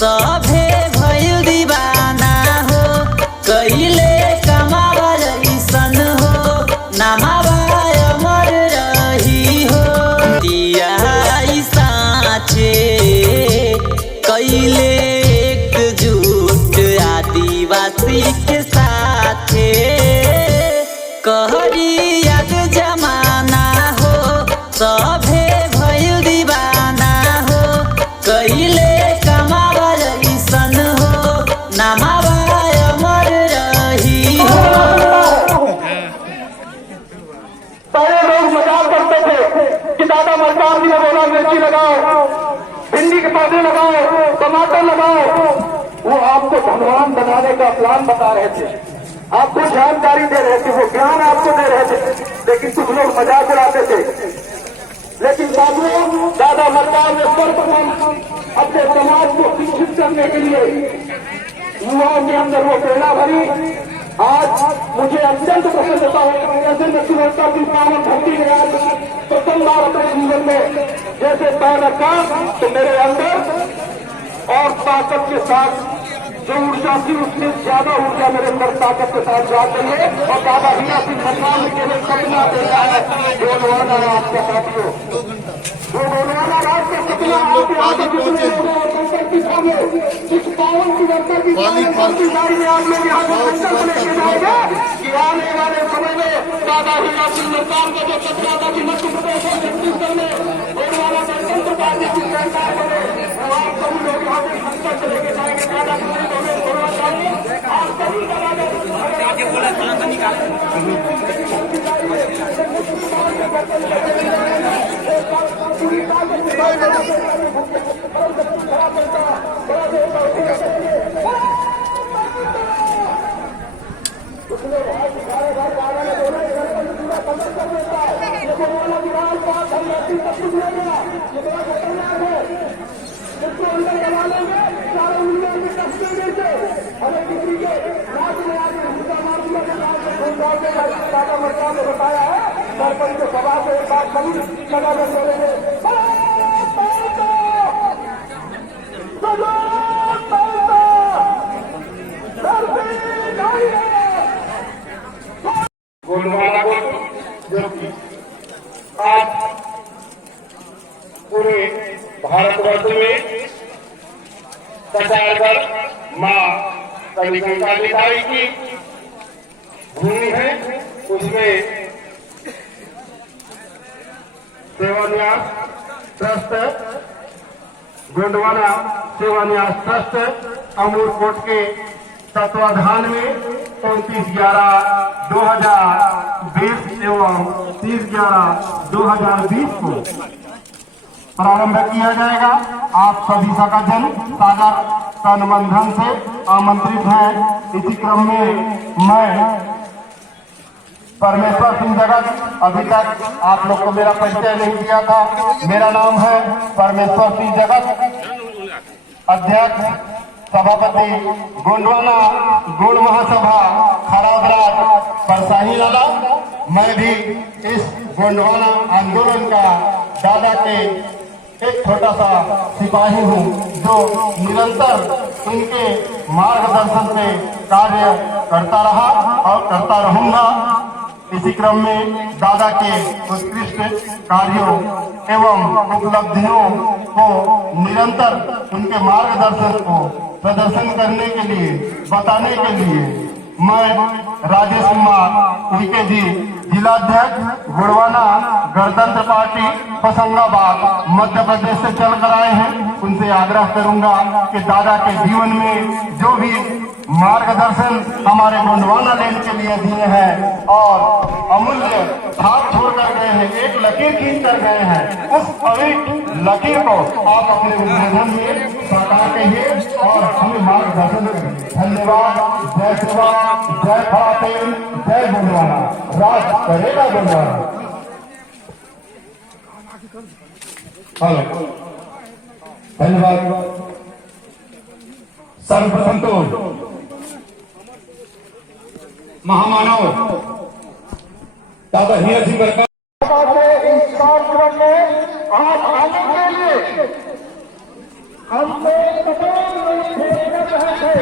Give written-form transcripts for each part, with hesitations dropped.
सभे भइल दीवाना हो कइले कमावा जइसन हो नामावा अमर रही हो दिया साँचे कइले एकजुट आदिवासी के साथे कहरी याद जमाना हो सभे भइल दीवाना हो कइले कमावा जइसन हो नामावा अमर रही हो। सारे लोग मजाक करते थे कि दादा मरकार जी ने बोला मिर्ची लगाओ, भिंडी के पौधे लगाओ, टमाटर लगाओ। वो आपको धनवान बनाने का प्लान बता रहे थे, आपको जानकारी दे रहे थे, वो ज्ञान आपको दे रहे थे, लेकिन कुछ लोग मजाक उड़ाते थे। लेकिन साथियों, दादा मरकार ने सर्वप्रथम अपने समाज को शिक्षित करने के लिए युवाओं के अंदर वो प्रेरणा भरी। आज मुझे अत्यंत प्रसन्नता है जैसे नक्सलता की पावन धरती में आज प्रथम बार अपने जीवन में जैसे पैर रखा तो मेरे अंदर और ताकत के साथ जो ऊर्जा थी उससे ज्यादा ऊर्जा मेरे अंदर ताकत के साथ जा रही है। और दादा भैया सिंह भगवान के लिए सपना देता है गोलवाना राज का साथियों, वो गोलवाना राज का सपना आपके आगे कितने लोगों इस पावन की वर्षा की गाड़ी में आप लोग यहाँ पर संकल्प लेके जाएंगे कि आने वाले समय में दादा भैया सिंह भगवान का जो सपना था कि मध्य प्रदेश और छत्तीसगढ़ में गोलवाना गणतंत्र पार्टी की सरकार बने वो आप सभी लोग यहाँ पे संकल्प लेके जाएंगे। दादा बोलना चाहिए आप सभी दादा मरकार ने बताया है सरपंच सभा से एक बात सभी लगा बोलेंगे गोलवाना को जो आज पूरे भारतवर्ष में कचारगढ़ माँ कलिका निकाय की भूमि है, उसमें Sevanyas trust Gondwana Sevanyas trust अमूर coat के तत्वाधान में 29/11/2020 एवं 30/11/2020 को प्रारंभ किया जाएगा। आप सभी का जन सागर तन मन धन से आमंत्रित हैं। इसी क्रम में मैं परमेश्वर सिंह जगत, अभी तक आप लोग को मेरा परिचय नहीं दिया था, मेरा नाम है परमेश्वर सिंह जगत, अध्यक्ष सभापति गोंडवाना गोंड महासभा खराबराज परसाही नाला। मैं भी इस गोंडवाना आंदोलन का दादा के एक छोटा सा सिपाही हूँ जो निरंतर उनके मार्गदर्शन से कार्य करता रहा और करता रहूंगा। इसी क्रम में दादा के उत्कृष्ट कार्यों एवं उपलब्धियों को निरंतर उनके मार्गदर्शन को प्रदर्शन करने के लिए बताने के लिए मैं राजेश कुमार उनके जी जिलाध्यक्ष गोंडवाना गणतंत्र पार्टी होशंगाबाद मध्य प्रदेश से चल कर आए हैं। उनसे आग्रह करूंगा कि दादा के जीवन में जो भी मार्गदर्शन हमारे गोंडवाना लैंड के लिए दिए हैं और अमूल्य छाप छोड़ कर गए हैं, एक लकीर खींच कर गए हैं, उस अमिट लकीर को आप अपने उद्बोधन में साकार कहिए और हमें मार्गदर्शन करें। धन्यवाद। जय सेवा, जय फरातेन, जय गोंडवाना, राज करेगा गोंडवाना। हेलो, धन्यवाद। सर्वप्रथम तो महामानव दादा हीरा सिंह इस कार्यक्रम में आज आने के लिए हमने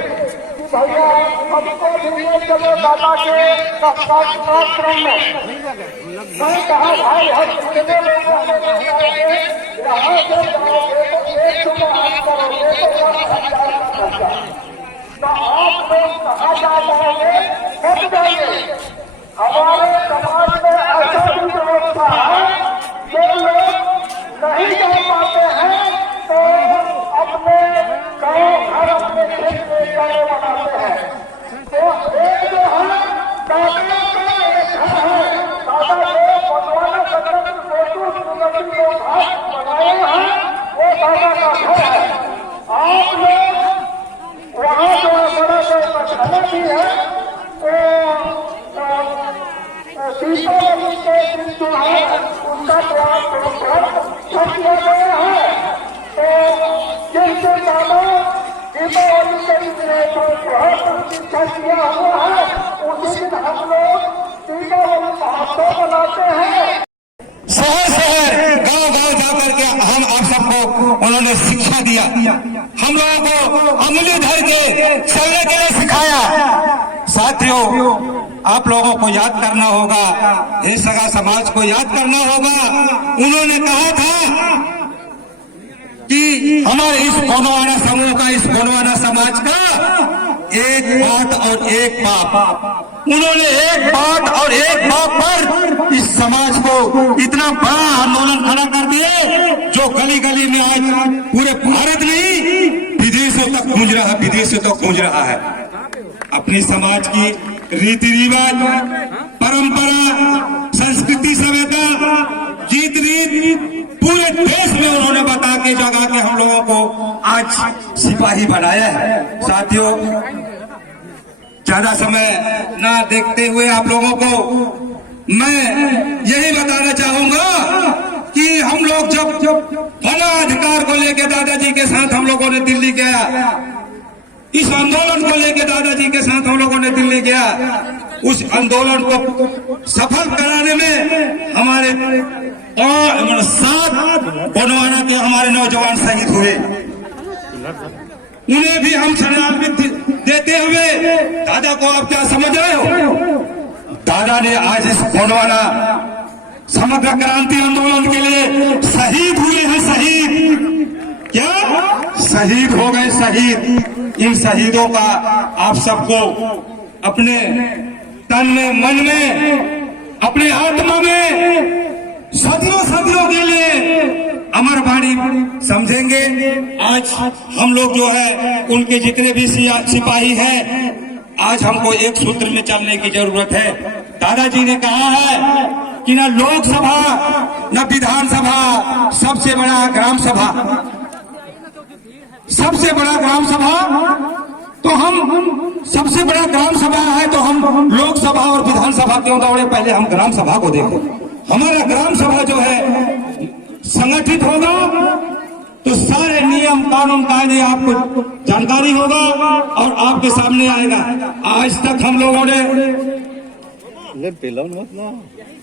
कि भैया हमको भी ले चलो दादा के कार्यक्रम में। मैं कहा भाई हम कितने लोग यहाँ से जाओगे तो एक सुबह आप करोगे तो 10,000 का खर्चा, तो आप लोग कहाँ जा जाएंगे, कब जाएंगे? हमारे समाज में ऐसा भी व्यवस्था है जो लोग नहीं जा पाते हैं तो अपने गाँव घर अपने खेत में गाँव बनाते हैं। तो एक जो है दादा का एक घर है, दादा को बनवाना सकते फोटो जो घाट बनाए हैं वो दादा का घर है। आप लोग वहाँ जो बड़ा जो खाना भी है दीपावली के दिन जो है उसका छठ किया गया है। तो जिससे ज्यादा दीपावली के दिन जो छठ किया हुआ है उसी दिन हम लोग दीपावली महोत्सव मनाते हैं। शहर शहर गांव गांव जाकर के हम आप सबको उन्होंने शिक्षा दिया, हम लोगों को अंगुली धर के चलने के लिए सिखाया। साथियों, आप लोगों को याद करना होगा, ये सगा समाज को याद करना होगा। उन्होंने कहा था कि हमारे इस गोंडवाना समूह का, इस गोंडवाना समाज का एक बात और एक बाप, उन्होंने एक बात और एक बाप पर इस समाज को इतना बड़ा आंदोलन खड़ा कर दिए जो गली गली में आज पूरे भारत नहीं विदेशों तक गूंज रहा है, विदेशों तक गूंज रहा है। अपनी समाज की रीति रिवाज, परंपरा, संस्कृति, सभ्यता, गीत रीत पूरे देश में उन्होंने बता के जगा के हम लोगों को आज सिपाही बनाया है। साथियों, ज्यादा समय ना देखते हुए आप लोगों को मैं यही बताना चाहूंगा कि हम लोग जब वन अधिकार को लेकर दादाजी के साथ हम लोगों ने दिल्ली गया, इस आंदोलन को लेकर दादाजी के साथ हम लोगों ने दिल्ली गया, उस आंदोलन को सफल कराने में हमारे और 7 गोंडवाना के हमारे नौजवान शहीद हुए। उन्हें भी हम श्रद्धांजलि देते हुए दादा को आप क्या समझ रहे हो? दादा ने आज इस गोंडवाना समग्र क्रांति आंदोलन के लिए शहीद हुए हैं। शहीद क्या? शहीद हो गए, शहीद। इन शहीदों का आप सबको अपने तन में, मन में, अपने आत्मा में सदियों सदियों के लिए अमर वाणी समझेंगे। आज हम लोग जो है उनके जितने भी सिपाही हैं, आज हमको एक सूत्र में चलने की जरूरत है। दादाजी ने कहा है कि न लोकसभा न विधानसभा, सबसे बड़ा ग्राम सभा, सबसे बड़ा ग्राम सभा। तो हम सबसे बड़ा ग्राम सभा है तो हम लोकसभा और विधानसभा क्यों दौड़े? पहले हम ग्राम सभा को देखो। हमारा ग्राम सभा जो है संगठित होगा तो सारे नियम, कानून, कायदे आपको जानकारी होगा और आपके सामने आएगा। आज तक हम लोगों ने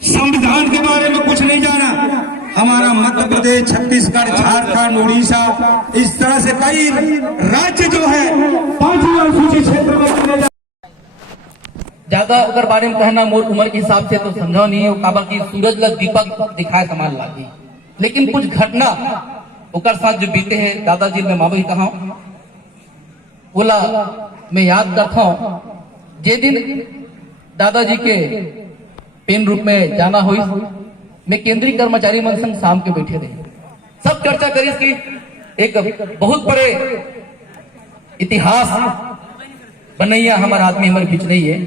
संविधान के बारे में कुछ नहीं जाना। हमारा मध्य प्रदेश, छत्तीसगढ़, झारखंड, उड़ीसा, इस तरह से कई राज्य जो है 5वीं अनुसूची क्षेत्र में ज्यादा अगर बारे में कहना मोर उम्र के हिसाब से तो समझो नहीं हो, काबर की सूरज ला दीपक दिखाए समान लागी। लेकिन कुछ घटना ओकर साथ जो बीते हैं दादाजी में माँ भी कहा बोला मैं याद करता हूँ जे दिन दादाजी के पेन रूप में जाना हुई, मैं केंद्रीय कर्मचारी मन संग शाम के बैठे रहे, सब चर्चा करी कि एक बहुत बड़े इतिहास बनैया हमारा आदमी हमारे बीच नहीं है।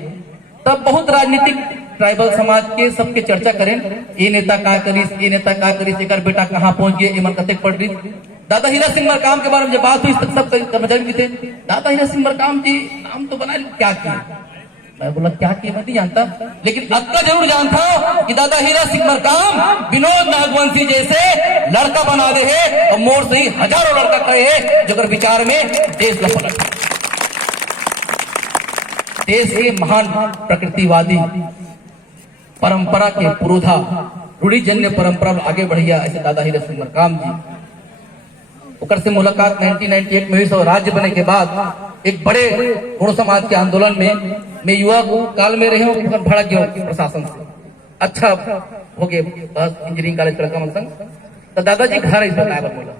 तब बहुत राजनीतिक ट्राइबल समाज के सबके चर्चा करें, ये नेता का करीस, ये नेता का करीस, एक बेटा कहाँ पहुंच गए, ये मन कतेक पढ़ रही। दादा हीरा सिंह मरकाम के बारे में जब बात हुई तब सब कर्मचारी भी थे, दादा हीरा सिंह मरकाम जी नाम तो बना, क्या किया? मैं बोला क्या किया मैं नहीं जानता, लेकिन अब का जरूर जानता हूं कि दादा हीरा सिंह मरकाम विनोद नागवंशी जैसे लड़का बना दे है और मोर से ही हजारों लड़का खड़े है जो अगर विचार में देश का पलट, देश के महान प्रकृतिवादी, परंपरा के पुरोधा, रूढ़िजन्य परंपरा में आगे बढ़िया ऐसे दादा हीरा सिंह मरकाम जी। ओकर से मुलाकात 1998 में हुई। राज्य बने के बाद एक बड़े गुण समाज के आंदोलन में मैं युवा काल में रहे हूँ, भड़क गया हूँ प्रशासन से। अच्छा हो गया बस इंजीनियरिंग कॉलेज लड़का मन संग तो दादाजी घर इस बताया बोला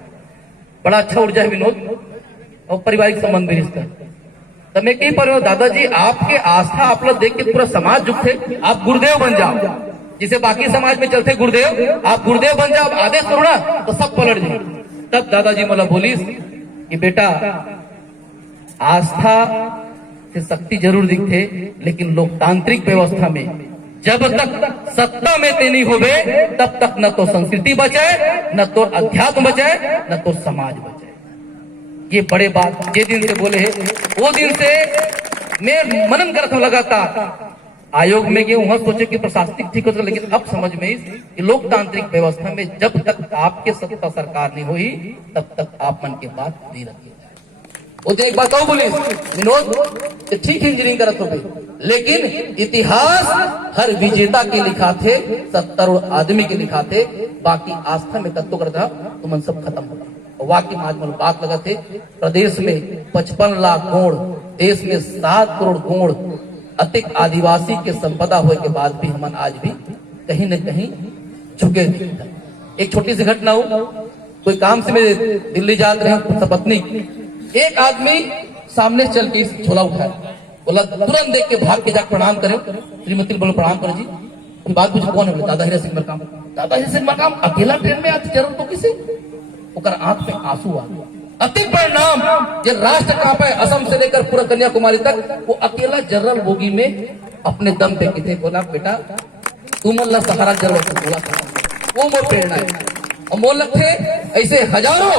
बड़ा अच्छा ऊर्जा है विनोद और पारिवारिक संबंध भी रिश्ता। तो मैं कहीं पर दादाजी आपके आस्था आप लोग देख के पूरा समाज जुट थे, आप गुरुदेव बन जाओ जिसे बाकी समाज में चलते गुरुदेव, आप गुरुदेव बन जाओ, आदेश करो ना तो सब पलट जाए। तब दादाजी मला बोलिस कि बेटा आस्था से शक्ति जरूर दिखते, लेकिन लोकतांत्रिक व्यवस्था में जब तक सत्ता में ते नहीं होवे तब तक न तो संस्कृति बचे, न तो अध्यात्म बचे, न तो समाज बचे। ये बड़े बात जे दिन से बोले है वो दिन से मैं मनन करता हूं लगातार। आयोग में गए वहां सोचे कि प्रशासनिक ठीक हो, लेकिन अब समझ में कि लोकतांत्रिक व्यवस्था में जब तक आपके सत्ता सरकार नहीं हुई तब तक आप मन के बात नहीं रखिए। वो एक बात और बोली विनोद ठीक इंजीनियरिंग करत हो, लेकिन इतिहास हर विजेता के लिखा थे, 70 आदमी के लिखा थे, बाकी आस्था में तत्व करता तुम सब खत्म होगा। वाकई आज मन बात लगा थे प्रदेश में 55 लाख गोड़, देश में 7 करोड़ गोड़ अधिक आदिवासी के संपदा होने के बाद भी हम आज भी कहीं न कहीं झुके नहीं। एक छोटी सी घटना हो, कोई काम से मैं दिल्ली जा रहे हैं पत्नी, एक आदमी सामने चल के झोला उठाया, बोला तुरंत देख के भाग के जाकर प्रणाम करें। श्रीमती बोले प्रणाम करो जी। फिर बात पूछे कौन है, दादा हीरा सिंह मरकाम। दादा हीरा सिंह मरकाम अकेला ट्रेन में आते जरूर तो किसी ओकर आंख में आंसू आ गया। अति परिणाम ये राष्ट्र कांपे, असम से लेकर पूरा कन्याकुमारी तक वो अकेला जनरल बोगी में अपने दम पे किथे। बोला बेटा तुम अल्लाह सहारा जरूरत बोला वो मोर प्रेरणा है। और मोल थे ऐसे हजारों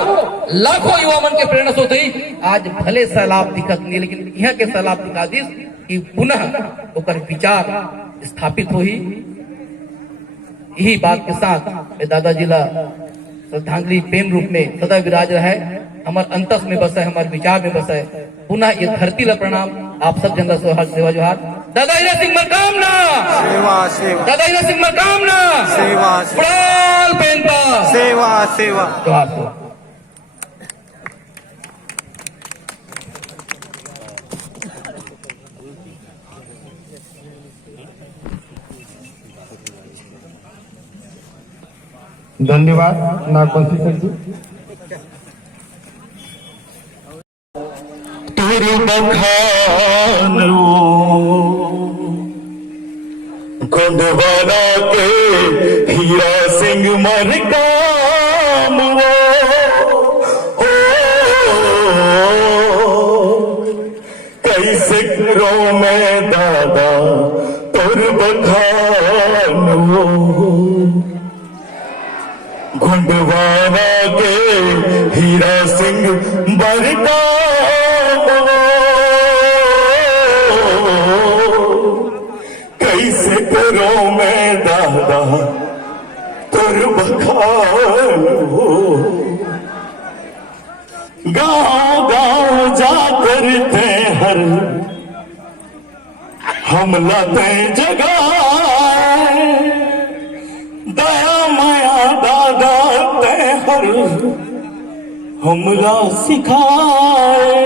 लाखों युवा मन के प्रेरणा सोते ही आज भले सैलाब दिखत नहीं, लेकिन यहाँ के सैलाब दिखा दी कि पुनः ओकर विचार स्थापित हो ही। यही बात के साथ दादाजी ला श्रद्धांजलि प्रेम रूप में सदा विराज रहा है, हमार अंतस में बसा है, हमारे विचार में बसा है। पुनः ये धरती ला प्रणाम, आप सब जन ला सेवा जोहार। दादा हीरा सिंह मरकाम ना सेवा सेवा, दादा हीरा सिंह मरकाम ना सेवा प्राण पेंटा सेवा सेवा। जोहार सेवा। धन्यवाद नागवंशी सर जी। तेरे बखान गोंडवाना के हीरा सिंह मरकाम कैसे करो मैं दादा तुर बखान गोंडवाना के हीरा सिंह मरकाम कैसे करो मैं दादा तुर बखान गाँव गाँव जा करते हर हमला तय जगह दया माया दादा तय हर हमला सिखाए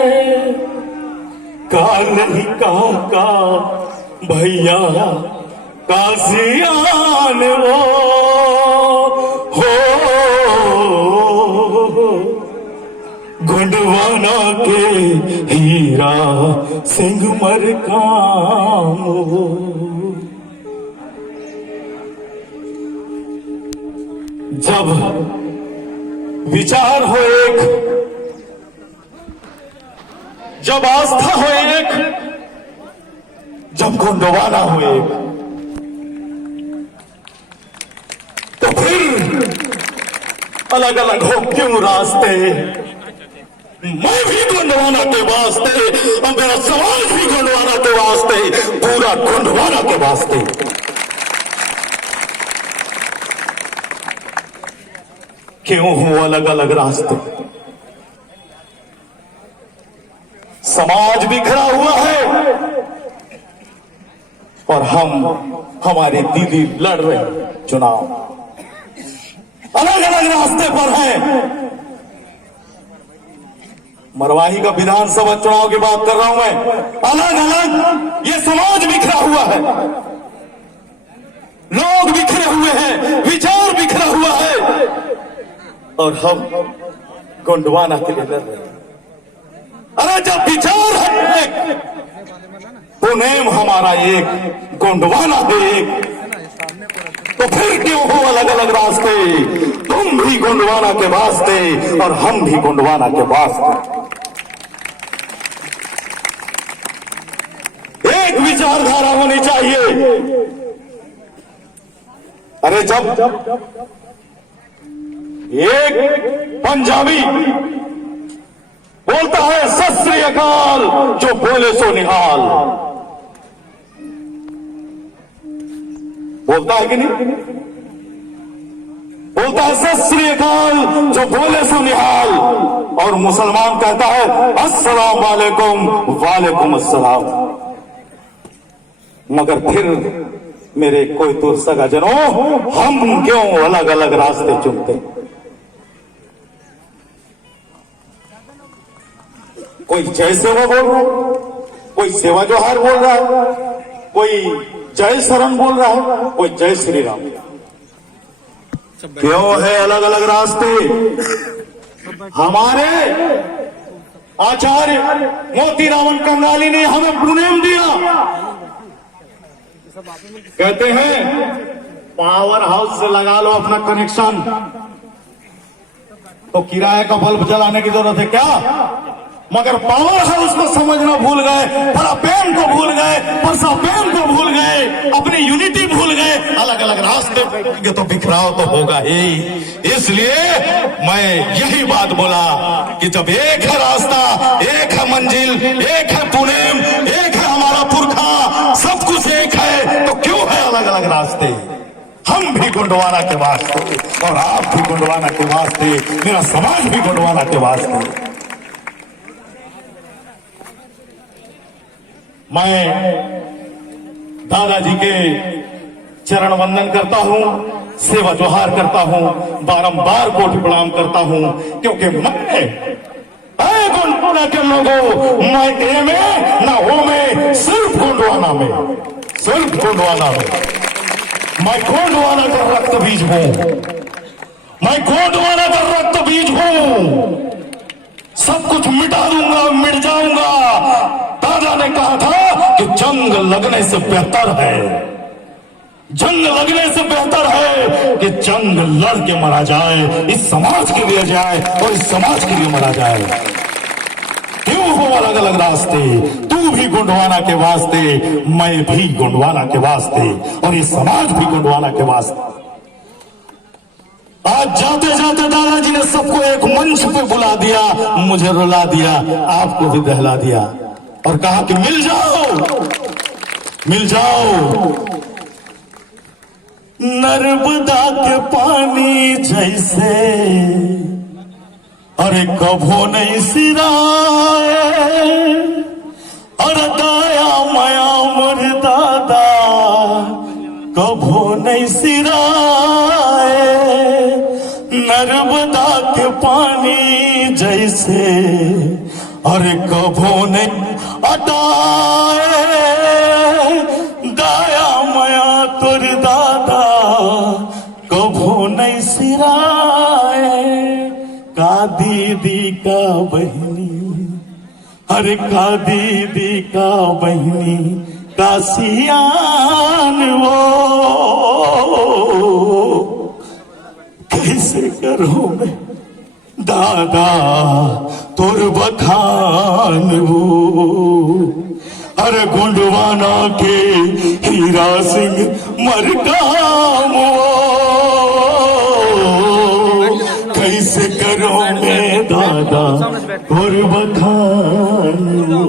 का नहीं का भैया कासियान वो हो गोंडवाना के हीरा सिंह मरकाम जब विचार हो एक, जब आस्था हो एक, जब गोंडवाना हो एक, तो फिर अलग अलग हो क्यों रास्ते। मैं भी गोंडवाना के वास्ते और मेरा समाज भी गोंडवाना के वास्ते, पूरा गोंडवाना के वास्ते। क्यों हो अलग अलग रास्ते। समाज बिखरा हुआ है और हमारे दीदी लड़ रहे चुनाव, अलग अलग रास्ते पर हैं। मरवाही का विधानसभा चुनाव की बात कर रहा हूं मैं। अलग अलग ये समाज बिखरा हुआ है, लोग बिखरे हुए हैं, विचार बिखरा हुआ है, और हम गोंडवाना के लिए लड़ रहे हैं। अरे जब विचार है एक, पुनेम हमारा एक, गोंडवाना है एक, तो फिर क्यों हो अलग अलग रास्ते? तुम भी गोंडवाना के वास्ते और हम भी गोंडवाना के वास्ते। एक विचारधारा होनी चाहिए। अरे जब एक पंजाबी बोलता है सत श्री अकाल, जो बोले सो निहाल, बोलता है कि नहीं? बोलता है सत श्री अकाल, जो बोले सो निहाल। और मुसलमान कहता है अस्सलाम वालेकुम, वालेकुम अस्सलाम। मगर फिर मेरे कोई तो सगाजनों, हम क्यों अलग अलग रास्ते चुनते? कोई जय सेवा बोल रहा है, कोई सेवा जोहार बोल रहा है, कोई जय शरण बोल रहा है, कोई जय श्री राम। क्यों है अलग अलग रास्ते? हमारे आचार्य मोतीराम कंगाली ने हमें पुनेम दिया। कहते हैं पावर हाउस से लगा लो अपना कनेक्शन, तो किराए का बल्ब जलाने की जरूरत है क्या? मगर पावर हाउस को समझना भूल गए, परापेम को भूल गए, परसापेम को भूल गए, अपनी यूनिटी भूल गए। अलग अलग रास्ते तो बिखराव तो होगा ही। इसलिए मैं यही बात बोला कि जब एक है रास्ता, एक है मंजिल, एक है पुनेम, एक है हमारा पुरखा, सब कुछ एक है, तो क्यों है अलग अलग रास्ते? हम भी गोंडवाना के वास्ते और आप भी गोंडवाना के वास्ते, मेरा समाज भी गोंडवाना के वास्ते। मैं दादाजी के चरण वंदन करता हूं, सेवा जोहार करता हूं, बारंबार कोटि प्रणाम करता हूं, क्योंकि मैं गोंडवाना के लोगों, मैं ए में ना ओ में, सिर्फ गोंडवाना में, सिर्फ गोंडवाना में। मैं गोंडवाना का रक्त बीज हूं, मैं गोंडवाना का रक्त बीज हूं। सब कुछ मिटा दूंगा, मिट जाऊंगा। दादा ने कहा था कि जंग लगने से बेहतर है, जंग लगने से बेहतर है कि जंग लड़ के मरा जाए, इस समाज के लिए जाए और इस समाज के लिए मरा जाए। क्यों हो अलग अलग रास्ते? तू भी गोंडवाना के वास्ते, मैं भी गोंडवाना के वास्ते, और ये समाज भी गोंडवाना के वास्ते। आज जाते जाते दादाजी ने सबको एक मंच पे बुला दिया, मुझे रुला दिया, आपको भी दहला दिया, और कहा कि मिल जाओ, मिल जाओ। नर्मदा के पानी जैसे, अरे कभो नहीं सिराए, अरे दाया माया मोर दादा कभो नहीं सिराए। नर्मदा के पानी जैसे, अरे कभो नहीं अटाए, दाया माया तोर दादा कभो नहीं सिराए। का दीदी का बहनी, अरे का दीदी का बहनी, का सियान वो, कैसे करूं मैं दादा तोर बखान वो। अरे गोंडवाना के हीरा सिंह मरकाम वो, कैसे करूं मैं दादा तोर बखान वो।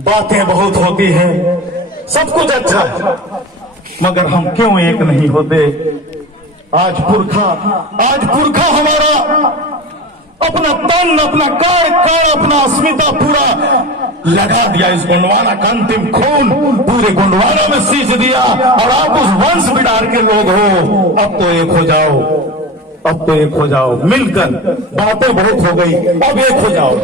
बातें बहुत होती हैं, सब कुछ अच्छा है, मगर हम क्यों एक नहीं होते? आज पुरखा हमारा अपना तन, अपना काड़, अपना अस्मिता पूरा लगा दिया इस गोंडवाना का अंतिम खून, पूरे गोंडवाना में सींच दिया, और आप उस वंश बिडार के लोग हो। अब तो एक हो जाओ, अब तो एक हो जाओ मिलकर। बातें बहुत हो गई, अब एक हो जाओ।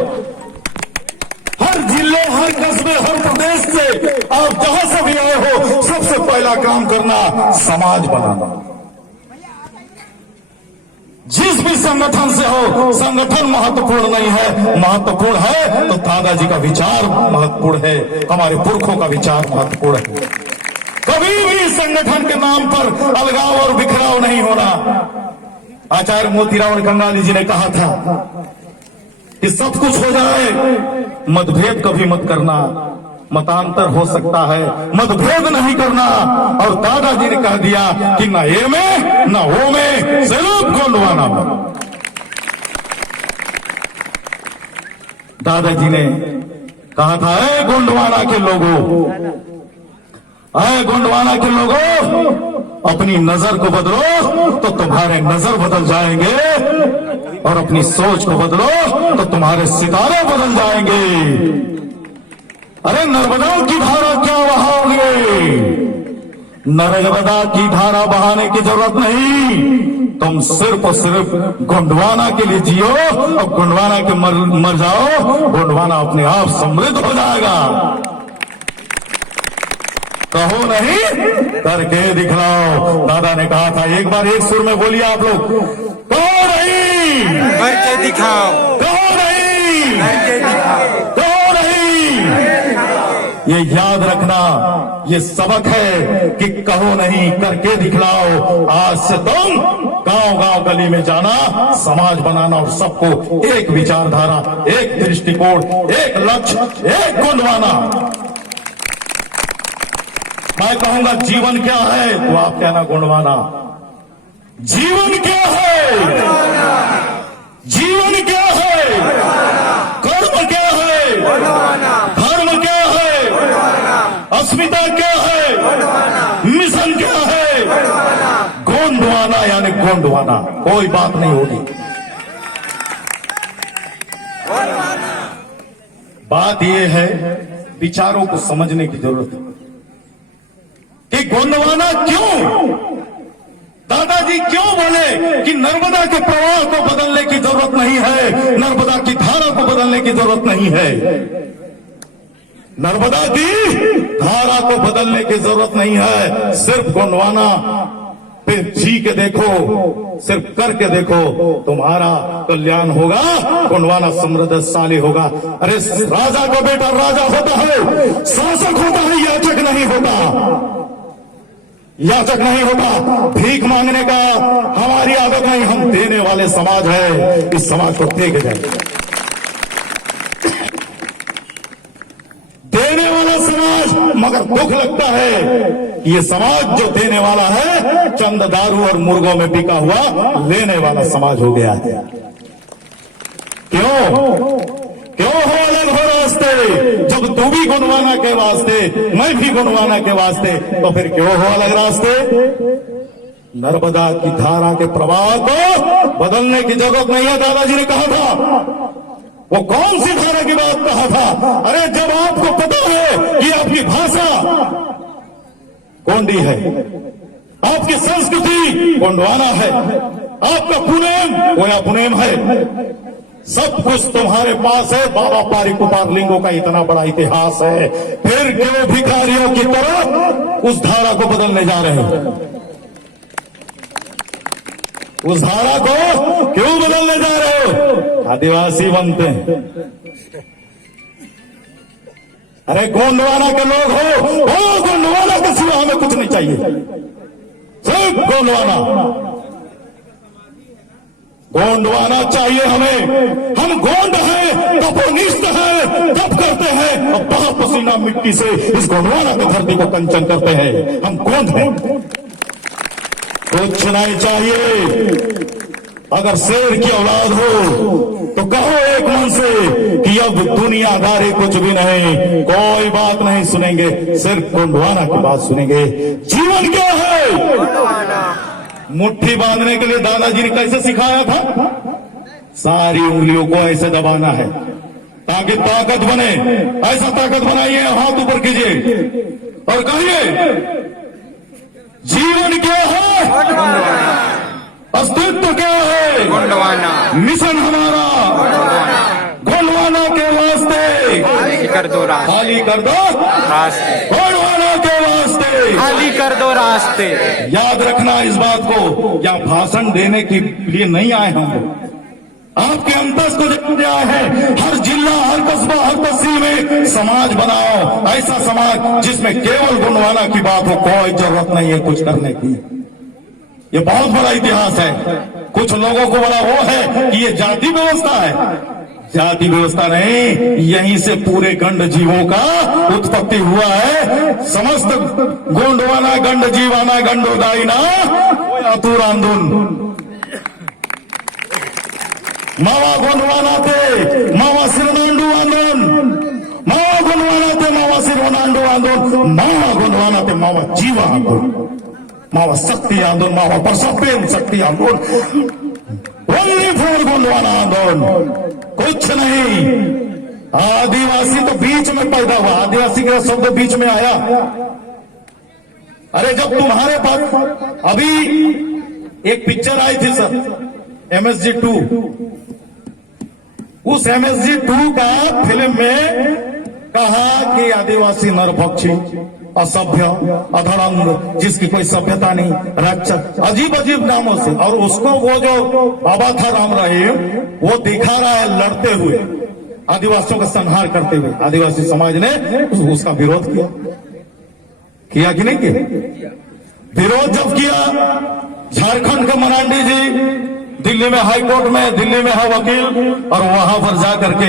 हर जिले, हर कस्बे, हर प्रदेश से आप जहां से भी आए हो, सबसे पहला काम करना समाज बनाना। जिस भी संगठन से हो, संगठन महत्वपूर्ण नहीं है, महत्वपूर्ण है तो दादाजी का विचार महत्वपूर्ण है, हमारे पुरखों का विचार महत्वपूर्ण है। कभी भी संगठन के नाम पर अलगाव और बिखराव नहीं होना। आचार्य मोतीराम कंगाली जी ने कहा था कि सब कुछ हो जाए, मतभेद कभी मत करना। मतांतर हो सकता है, मतभेद नहीं करना। और दादाजी ने कह दिया कि ना ये में ना वो में, सिर्फ गोंडवाना में। दादाजी ने कहा था, ऐ गोंडवाना के लोगों, ऐ गोंडवाना के लोगों, अपनी नजर को बदलो तो तुम्हारे नजर बदल जाएंगे, और अपनी सोच को बदलो तो तुम्हारे सितारे बदल जाएंगे। अरे नर्मदा की धारा क्या बहाओगे? नर्मदा की धारा बहाने की जरूरत नहीं, तुम सिर्फ और सिर्फ गोंडवाना के लिए जियो, और गोंडवाना के मर जाओ, गोंडवाना अपने आप समृद्ध हो जाएगा। कहो नहीं, करके दिखलाओ। दादा ने कहा था, एक बार एक सुर में बोलिए आप लोग, कहो नहीं, करके दिखाओ, कहो नहीं, करके दिखाओ, कहो नहीं। ये याद रखना, ये सबक है कि कहो नहीं, करके दिखलाओ। आज से तुम गांव गांव गली में जाना, समाज बनाना, और सबको एक विचारधारा, एक दृष्टिकोण, एक लक्ष्य, एक गोंडवाना। मैं कहूंगा जीवन क्या है, तो आप कहना गोंडवाना। जीवन क्या है? जीवन क्या है? कर्म क्या है? धर्म क्या है? अस्मिता क्या है? मिशन क्या है? गोंडवाना यानी गोंडवाना, कोई बात नहीं होगी। बात यह है, विचारों को समझने की जरूरत है कि गोंडवाना क्यों, दादाजी क्यों बोले कि नर्मदा के प्रवाह को बदलने की जरूरत नहीं है, नर्मदा की धारा को बदलने की जरूरत नहीं है। नर्मदा की धारा को बदलने की जरूरत नहीं है, सिर्फ गोंडवाना पे जी के देखो, सिर्फ करके देखो, तुम्हारा कल्याण होगा, गोंडवाना समृद्धशाली होगा। अरे राजा का बेटा राजा होता है, शासक होता है, याचक नहीं होता, याचक नहीं होता। भीख मांगने का हमारी आदत नहीं, हम देने वाले समाज है, इस समाज को देख जाए। देने वाला समाज, मगर दुख लगता है ये समाज जो देने वाला है, चंद दारू और मुर्गों में बिका हुआ लेने वाला समाज हो गया है। क्यों हो अलग हो रास्ते? जब तू भी गोंडवाना के वास्ते, मैं भी गोंडवाना के वास्ते, तो फिर क्यों हो अलग रास्ते? नर्मदा की धारा के प्रवाह को बदलने की जरूरत नहीं है, दादाजी ने कहा था। वो कौन सी धारा की बात कहा था? अरे जब आपको पता है कि आपकी भाषा गोंडी है, आपकी संस्कृति गोंडवाना है, आपका पुनेम गोया पुनेम है, सब कुछ तुम्हारे पास है, बाबा पारी कुपार लिंगों का इतना बड़ा इतिहास है, फिर क्यों भिखारियों की तरह उस धारा को बदलने जा रहे हो? उस धारा को क्यों बदलने जा रहे हो? आदिवासी बनते हैं। अरे गोंडवाना के लोग हो, गोंडवाना के सिवा हमें कुछ नहीं चाहिए, सिर्फ गोंडवाना। गोंडवाना चाहिए हमें, हम गोंड हैं, तपोनिष्ठ हैं, तप करते हैं, और बहा पसीना मिट्टी से इस गोंडवाना की धरती को कंचन करते हैं, हम गोंड हैं। कुछ नहीं चाहिए। अगर शेर की औलाद हो तो कहो एक मन से कि अब दुनियादारी कुछ भी नहीं, कोई बात नहीं सुनेंगे, सिर्फ गोंडवाना की बात सुनेंगे। जीवन क्या है? मुट्ठी बांधने के लिए दादाजी ने कैसे सिखाया था? सारी उंगलियों को ऐसे दबाना है, ताकि ताकत बने। ऐसा ताकत बनाइए, हाथ ऊपर कीजिए और कहिए जीवन क्या है, अस्तित्व क्या है, गोंडवाना मिशन हमारा गोंडवाना के वास्ते खाली कर दो रास्ते, खाली कर दो रास्ते गोंडवाना के वास्ते खाली कर दो रास्ते। याद रखना इस बात को, क्या भाषण देने के लिए नहीं आए हम लोग, आपके अंतस को जानने आए हैं। हर जिला, हर कस्बा, हर तहसील में समाज बनाओ, ऐसा समाज जिसमें केवल गोंडवाना की बात हो, कोई जरूरत नहीं है कुछ करने की। ये बहुत बड़ा इतिहास है। कुछ लोगों को बड़ा वो है कि ये जाति व्यवस्था है, जाति व्यवस्था नहीं, यहीं से पूरे गंड जीवों का उत्पत्ति हुआ है। समस्त गोंडवाना गंड जीवाना गंडोदायिना अतुर आंदोलन मावा गोंडवाना थे मावा सिरनांडू आंदोलन, मावा गोंडवाना थे मावा सिरनांडू आंदोलन, मावा गोंडवाना थे मावा जीवा आंदोलन, मावा शक्ति आंदोलन, मावा परसपेन शक्ति आंदोलन, ओनली फॉर गोंडवाना आंदोलन। कुछ नहीं। आदिवासी तो बीच में पैदा हुआ, आदिवासी का शब्द बीच में आया। अरे जब तुम्हारे पास अभी एक पिक्चर आई थी सर, MSG 2, उस MSG 2 का फिल्म में कहा कि आदिवासी नरभक्षी, असभ्य, अधरंग, जिसकी कोई सभ्यता नहीं, राक्षस, अजीब अजीब नामों से। और उसको वो जो बाबा था राम रहीम, वो दिखा रहा है लड़ते हुए, आदिवासियों का संहार करते हुए। आदिवासी समाज ने उसका विरोध किया कि नहीं किया? विरोध जब किया, झारखंड के मरांडी जी दिल्ली में हाई कोर्ट में, दिल्ली में है वकील, और वहां पर जाकर के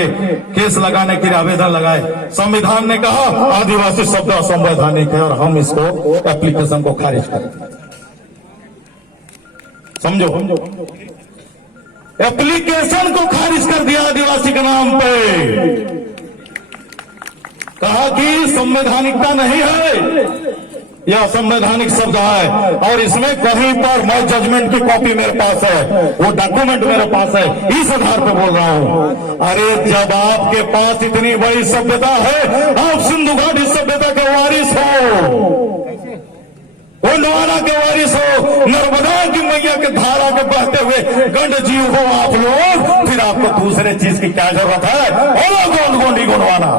केस लगाने के लिए आवेदन लगाए। संविधान ने कहा आदिवासी शब्द असंवैधानिक है और हम इसको एप्लीकेशन को खारिज करें। समझो, एप्लीकेशन को खारिज कर दिया आदिवासी के नाम पे। कहा कि संवैधानिकता नहीं है, यह संवैधानिक शब्द है। और इसमें कहीं पर, मैं जजमेंट की कॉपी मेरे पास है, वो डॉक्यूमेंट मेरे पास है, इस आधार पर बोल रहा हूं। अरे जब आपके पास इतनी बड़ी सभ्यता है, आप सिंधु घाटी सभ्यता के वारिस हो, गोंडवाना के वारिस हो, नर्मदा की मैया के धारा के बहते हुए गंड जीव हो आप लोग, फिर आपको दूसरे चीज की क्या जरूरत है? बोलो गोंड गोंडी गोंडवाना,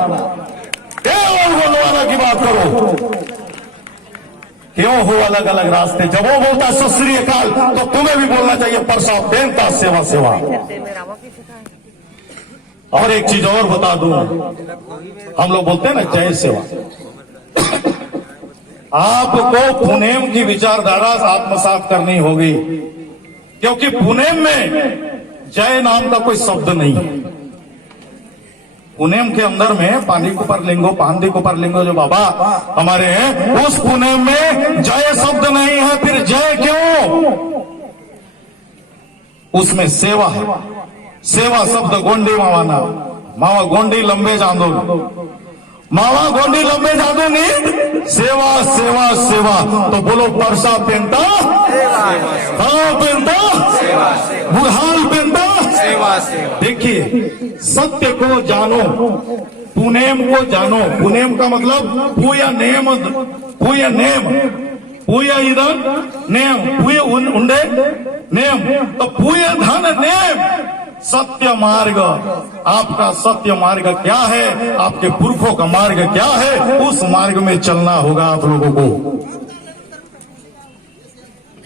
केवल गोंडवाना की बात करो। क्यों हो अलग अलग रास्ते? जब वो बोलता सत श्री अकाल, तो तुम्हें भी बोलना चाहिए परसा बेनता सेवा सेवा। और एक चीज और बता दूं, हम लोग बोलते हैं ना जय सेवा, आपको पुनेम की विचारधारा आत्मसात करनी होगी, क्योंकि पुनेम में जय नाम का कोई शब्द नहीं है। पुनेम के अंदर में पानी कुपर लिंगो, पांदी कुपर लिंगो जो बाबा हमारे हैं, उस पुनेम में जय शब्द नहीं है। फिर जय क्यों? उसमें सेवा है। सेवा शब्द गोंडी मावाना, मावा गोंडी लंबे जादू, मावा गोंडी लंबे जादू नहीं, सेवा सेवा सेवा। तो बोलो परसा पेंटा, पेंटा, बुढ़ाल पेंटा, सेवा सेवा। देखिए, सत्य को जानो, पुनेम को जानो। पुनेम का मतलब पूया नेम, पूया नेम, पूया इधर नेम, पूया उंडे नेम, तो पूया धन नेम। सत्य मार्ग, आपका सत्य मार्ग क्या है, आपके पुरखों का मार्ग क्या है, उस मार्ग में चलना होगा आप लोगों को।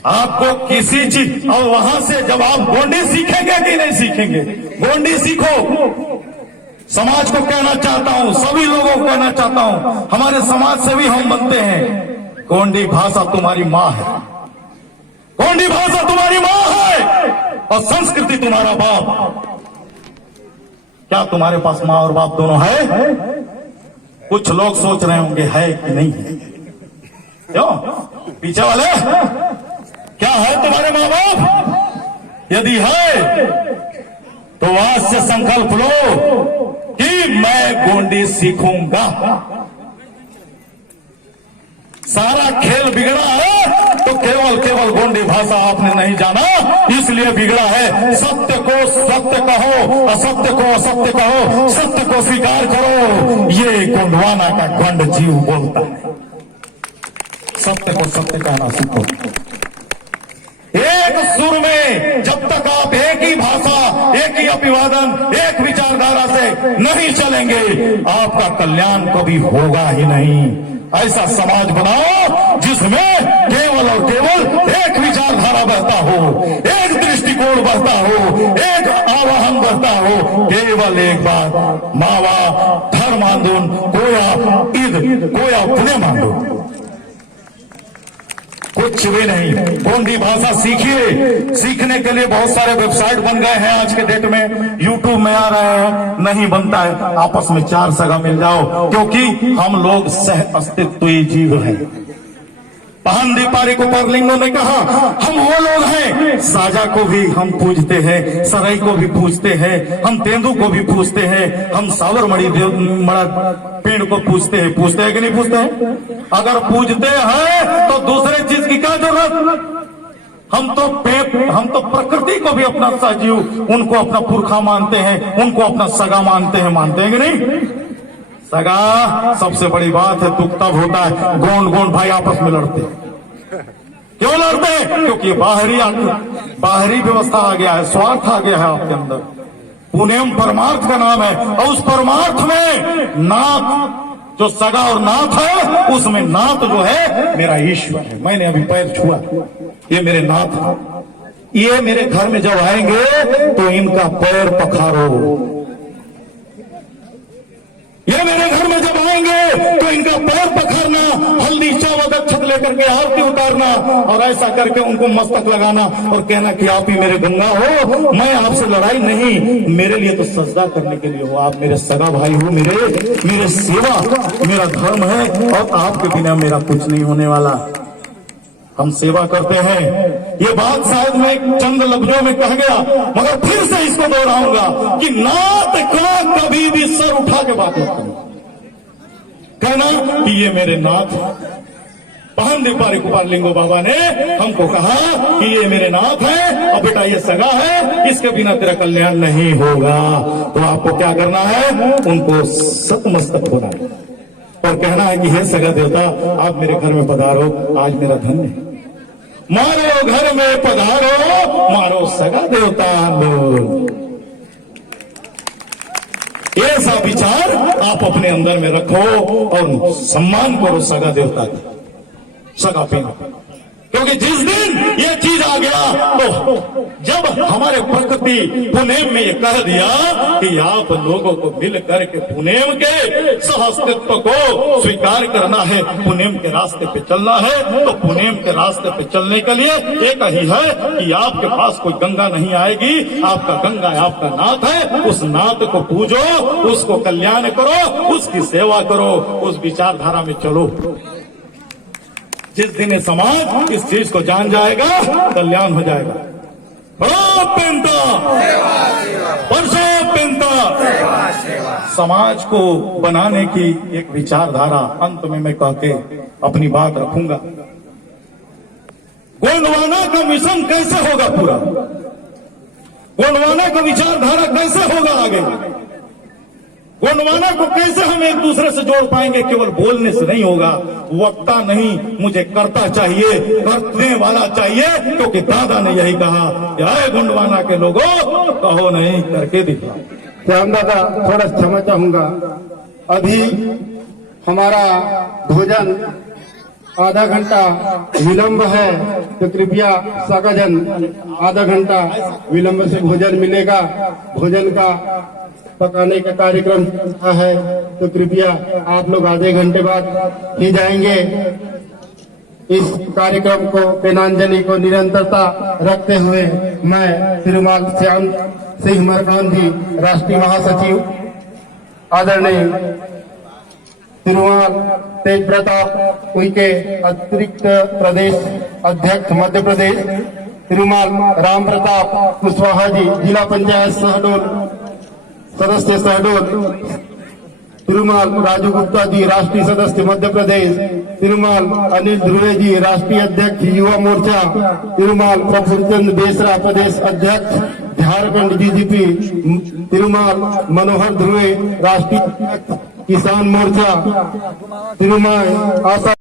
आपको किसी चीज, और वहां से जब आप गोंडी सीखेंगे कि नहीं सीखेंगे? गोंडी सीखो। समाज को कहना चाहता हूं, सभी लोगों को कहना चाहता हूं, हमारे समाज से भी हम बनते हैं। गोंडी भाषा तुम्हारी माँ है, गोंडी भाषा तुम्हारी माँ है, और संस्कृति तुम्हारा बाप। क्या तुम्हारे पास माँ और बाप दोनों है? कुछ लोग सोच रहे होंगे है कि नहीं है। क्यों? पीछे वाले क्या है तुम्हारे माँ बाप? यदि है तो आज से संकल्प लो कि मैं गोंडी सीखूंगा। सारा खेल बिगड़ा है तो केवल गोंडी भाषा आपने नहीं जाना, इसलिए बिगड़ा है। सत्य को सत्य कहो, असत्य को असत्य कहो, सत्य को स्वीकार करो, ये गोंडवाना का गंड जीव बोलता है। सत्य को सत्य कहना सीखो। एक सुर में जब तक आप एक ही भाषा, एक ही अभिवादन, एक विचारधारा से नहीं चलेंगे, आपका कल्याण कभी होगा ही नहीं। ऐसा समाज बनाओ जिसमें केवल और केवल एक विचारधारा बहता हो, एक दृष्टिकोण बहता हो, एक आवाहन बहता हो। केवल एक बात, मावा धर्म आंदोलन, कोया ईद, कोया पुण्य आंदोलन, कुछ भी नहीं। गोंडी भाषा सीखिए। सीखने के लिए बहुत सारे वेबसाइट बन गए हैं आज के डेट में, यूट्यूब में आ रहे हैं। नहीं बनता है, आपस में चार सगा मिल जाओ, क्योंकि हम लोग सह अस्तित्वीय जीव हैं। पहंदी पारी को परलिंगों ने कहा, हम वो लोग हैं। साजा को भी हम पूजते हैं, सराई को भी पूजते हैं, हम तेंदू को भी पूजते हैं, हम सावरमणि मड़ा पेड़ को पूजते हैं। पूजते हैं कि नहीं पूजते हैं? अगर पूजते हैं तो दूसरे चीज की क्या जरूरत? हम तो प्रकृति को भी अपना सजीव, उनको अपना पुरखा मानते हैं, उनको अपना सगा मानते हैं कि नहीं? सगा सबसे बड़ी बात है। दुख तब होता है गोंड भाई आपस में लड़ते। क्यों लड़ते? क्योंकि बाहरी व्यवस्था आ गया है, स्वार्थ आ गया है आपके अंदर। पुण्यम परमार्थ का नाम है, और उस परमार्थ में नाथ, जो सगा और नाथ है, उसमें नाथ जो है मेरा ईश्वर है। मैंने अभी पैर छुआ, ये मेरे नाथ है। ये मेरे घर में जब आएंगे तो इनका पैर पखारो। ये मेरे घर में जब आएंगे तो इनका पैर पखारना, हल्दी चावल अक्षत लेकर के आरती उतारना, और ऐसा करके उनको मस्तक लगाना और कहना कि आप ही मेरे गंगा हो, मैं आपसे लड़ाई नहीं, मेरे लिए तो सजदा करने के लिए हो। आप मेरे सगा भाई हो, मेरे सेवा मेरा धर्म है, और आपके बिना मेरा कुछ नहीं होने वाला। हम सेवा करते हैं। ये बात शायद मैं चंद लफ्जों में कह गया, मगर फिर से इसको दोहराऊंगा कि नाथ का कभी भी सर उठा के बात मत करना। कहना कि ये मेरे नाथ। पहन दीपारी कुपार लिंगो बाबा ने हमको कहा कि ये मेरे नाथ है, और बेटा ये सगा है, इसके बिना तेरा कल्याण नहीं होगा। तो आपको क्या करना है? उनको सतमस्तक होना है और कहना है कि हे सगा देवता, आप मेरे घर में पधारो, आज मेरा धन्य है। मारो घर में पधारो, मारो सगा देवता लो। ऐसा विचार आप अपने अंदर में रखो और सम्मान करो सगा देवता का, सगा पीना। क्योंकि जिस दिन ये चीज आ गया, तो जब हमारे प्रकृति पुनेम में ये कह दिया कि आप लोगों को मिल करके पुनेम के सहअस्तित्व को स्वीकार करना है, पुनेम के रास्ते पे चलना है, तो पुनेम के रास्ते पे चलने के लिए एक ही है कि आपके पास कोई गंगा नहीं आएगी। आपका गंगा आपका नाथ है, उस नाथ को पूजो, उसको कल्याण करो, उसकी सेवा करो, उस विचारधारा में चलो। जिस दिन ये समाज इस चीज को जान जाएगा, कल्याण हो जाएगा। समाज को बनाने की एक विचारधारा अंत में मैं कह के अपनी बात रखूंगा। गोंडवाना का मिशन कैसे होगा पूरा? गोंडवाना का विचारधारा कैसे होगा आगे? गोंडवाना को कैसे हम एक दूसरे से जोड़ पाएंगे? केवल बोलने से नहीं होगा। वक्ता नहीं, मुझे करता चाहिए, करने वाला चाहिए, क्योंकि दादा ने यही कहा कि आए गोंडवाना के लोगों, कहो नहीं करके दिखा। श्याम दादा, थोड़ा क्षमा चाहूंगा, अभी हमारा भोजन आधा घंटा विलंब है, तो कृपया सगाजन आधा घंटा विलंब से भोजन मिलेगा। भोजन का पकाने का कार्यक्रम है, तो कृपया आप लोग आधे घंटे बाद ही जाएंगे। इस कार्यक्रम को पेनांजलि को निरंतरता रखते हुए मैं तिरुमाल श्याम सिंह मरकान जी, राष्ट्रीय महासचिव, आदरणीय तिरुमाल तेज प्रताप उइके, अतिरिक्त प्रदेश अध्यक्ष मध्य प्रदेश, तिरुमाल राम प्रताप कुशवाहा जी, जिला पंचायत शहडोल सदस्य शहडोल, तिरुमाल राजू गुप्ता जी राष्ट्रीय सदस्य मध्य प्रदेश, तिरुमाल अनिल ध्रुवे जी राष्ट्रीय अध्यक्ष युवा मोर्चा, तिरुमाल प्रफुल्लचंद बेसरा प्रदेश अध्यक्ष झारखंड डीजीपी, तिरुमाल मनोहर ध्रुवे राष्ट्रीय किसान मोर्चा, तिरुमाल आशा